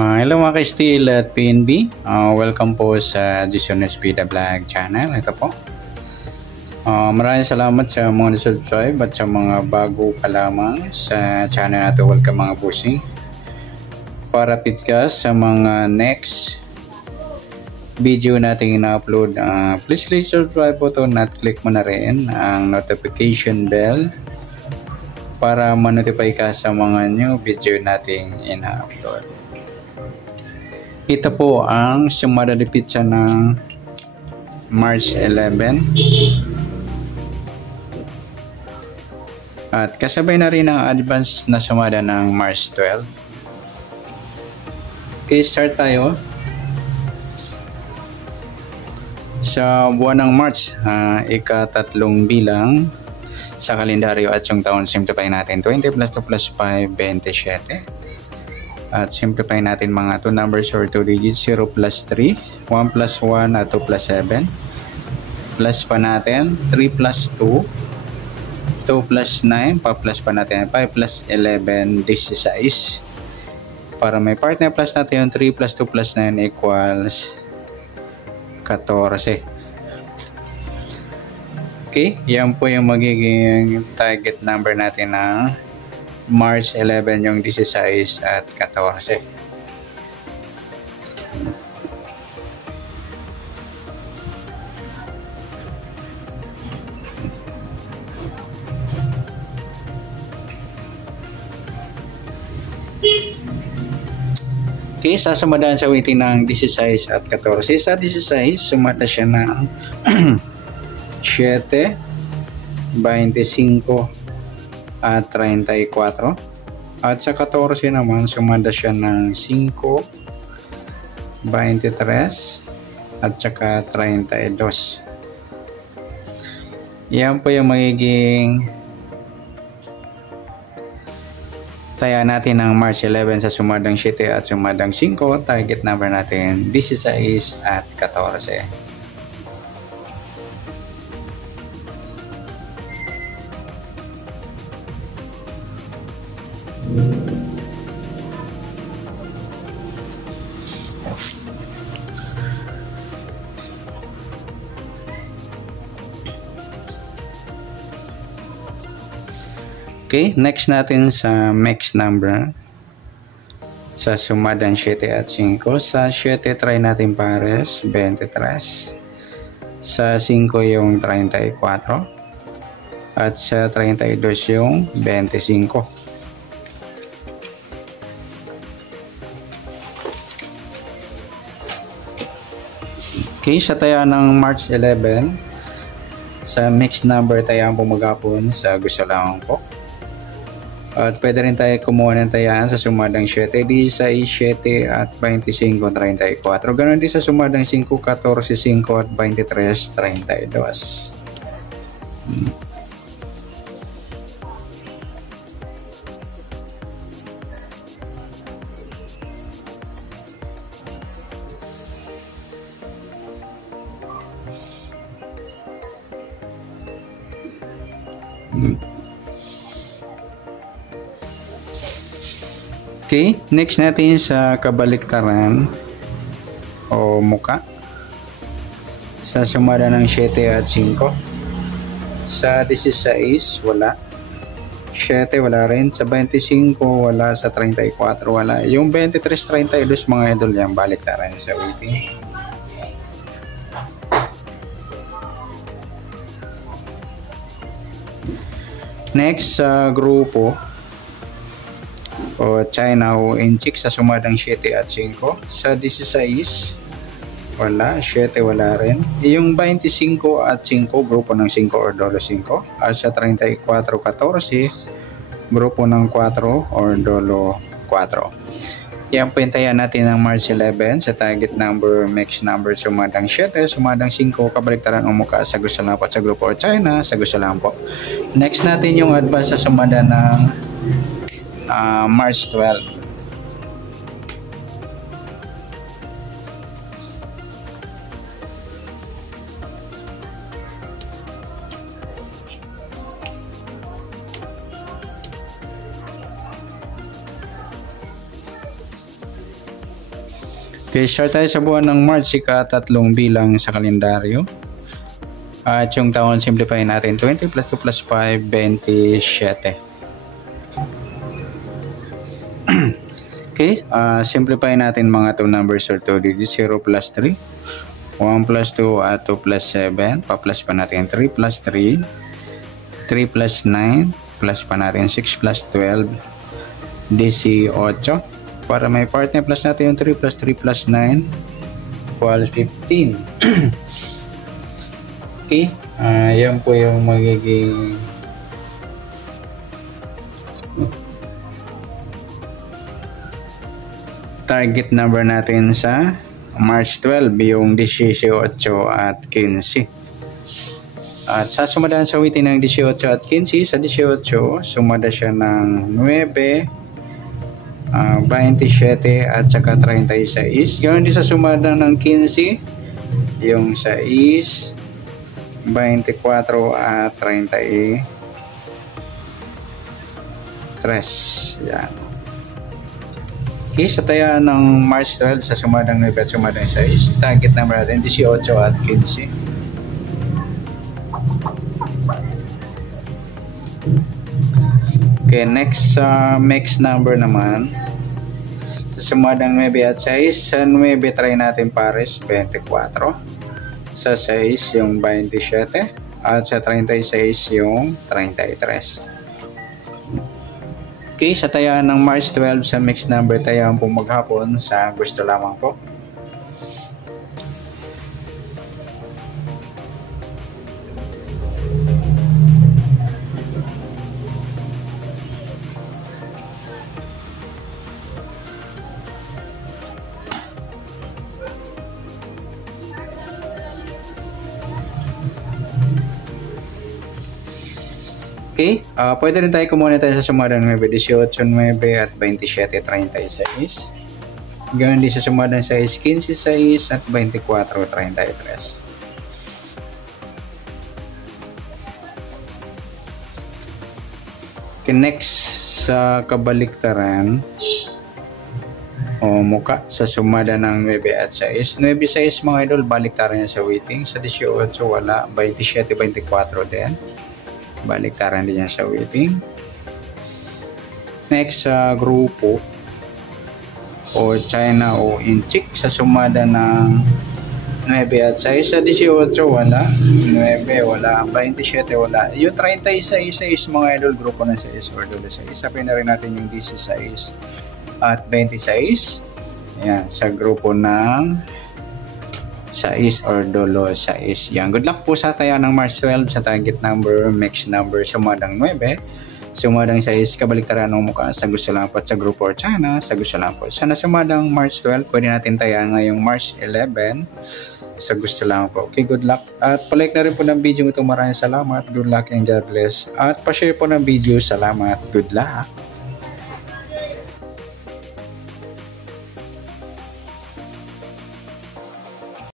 Hello mga ka-Steel at PNB. Welcome po sa Jason Espida Vlog channel. Ito po. Maraming salamat sa mga subscribe at sa mga bago pa lamang sa channel natin. Welcome mga bossing. Para pitcast sa mga next video natin ina-upload, please subscribe po to at click mo na rin ang notification bell para ma-notify ka sa mga new video nating ina-upload. Ito po ang sumada de pizza ng March 11 at kasabay na rin ang advance na sumada ng March 12. Okay, start tayo sa buwan ng March, ika-tatlong bilang sa kalendaryo at yung taon. Simplify natin 20 plus 2 plus 5, 27. At simplify natin mga 2 numbers or 2 digits, 0 plus 3, 1 plus 1 at 2 plus 7. Plus pa natin 3 plus 2, 2 plus 9, pa-plus pa natin 5 plus 11, 16. Para may partner plus natin yung 3 plus 2 plus 9 equals 14. Okay, yan po yung magiging target number natin na March 11, yung 16 at 14. Okay, sasamadaan sa weighting ng 16 at 14. Sa 16, sumada siya ng 7, 25, at 34. At sa 14 naman, sumada siya ng 5, 23, at saka 32. Yan po yung magiging taya natin ng March 11 sa sumadang 7 at sumadang 5. Target number natin 16 at 14. Okay, next natin sa mix number sa sumadang 7 at 5. Sa 7 try natin pares 23, sa 5 yung 34, at sa 32 yung 25. Okay, sa taya ng March 11 sa mix number tayaan po magapon sa gusto lamang po. At pwede rin tayo kumuha ng tayaan sa sumadang 7, 16, 7 at 25, 34. Ganon din sa sumadang 5, 14, 5 at 23, 32. Okay, next natin sa kabaliktaran o muka. Sa sumada ng 7 at 5. Sa 16 wala. 7 wala rin. Sa 25 wala. Sa 34 wala. Yung 23, 32 mga idol yan, baliktaran sa weighting. Next sa grupo o China o Inchik sa sumadang 7 at 5. Sa 16 wala, 7 wala rin. Yung 25 at 5 grupo ng 5 or dolo 5. At sa 34, 14 grupo ng 4 or dolo 4. Yan po yung taya natin ng March 11 sa target number, mix number, sumadang 7, sumadang 5, kabaliktaran o muka sa gusto lang po sa grupo o China, sa gusto lang po. Next natin yung advance sa sumada ng March 12. Okay, start tayo sa buwan ng March, ika-tatlong bilang sa kalendaryo. At yung taon, simplify natin. 20 plus 2 plus 5, 27. Okay, simplify natin mga 2 numbers or 2 digits. 0 plus 3, 1 plus 2 at 2 plus 7. Pa-plus pa natin 3 plus 3, 3 plus 9, plus pa natin 6 plus 12, 18. Para may partner, plus natin yung 3 plus 3 plus 9 equals 15. Okay, yan po yung magiging target number natin sa March 12, yung 18 at 15. At sa sumadaan sa witin ng 18 at 15, sa 18, sumada siya ng 9, 27 at saka 36. Ganoon din sa sumada ng 15, yung 6, 24 at 33. Yan. Okay, sa tayaan ng March 12, sa sumadang 9 at sumadang 6, target number natin 18 at 15. Okay, next number naman. Sa sumadang 9 at 6, sa 9 try natin pares 24. Sa 6 yung 27 at sa 36 yung 33. Okay, sa tayaan ng March 12 sa mixed number, tayaan po maghapon sa gusto lamang po. Okay, pwede rin tayo kumuha tayo sa sumadang 9, 18, 9 at 27, 36. Ganoon din sa sumadang 6, 15, 6 at 24, 33. Okay, next sa kabaliktaran o muka sa sumada ng 9 at 6. 9, 6 mga idol, baliktaran niya sa weighting. Sa 18 wala, 27, 24 din. Baliktaran din niya sa weighting. Next sa grupo o China o Inchik sa sumada ng 9 at 6. Sa 18 wala, 9 wala, 27 wala. Yung 36 mga idol, grupo ng 6 or dulo 6. Isapin na rin natin yung 16 at 26. Ayan, sa grupo ng 6 or dulo 6. Yan. Good luck po sa taya ng March 12 sa target number, mixed number, sumadang 9, sumadang 6, kabaliktaran ng mukha sa gusto lang po at sa grupo or China, sa gusto lang po. Sana sumadang March 12, pwede natin taya ngayong March 11 sa gusto lang po. Okay, good luck. At palike na rin po ng video ito. Maraming salamat. Good luck and God bless. At pa-share po ng video. Salamat. Good luck.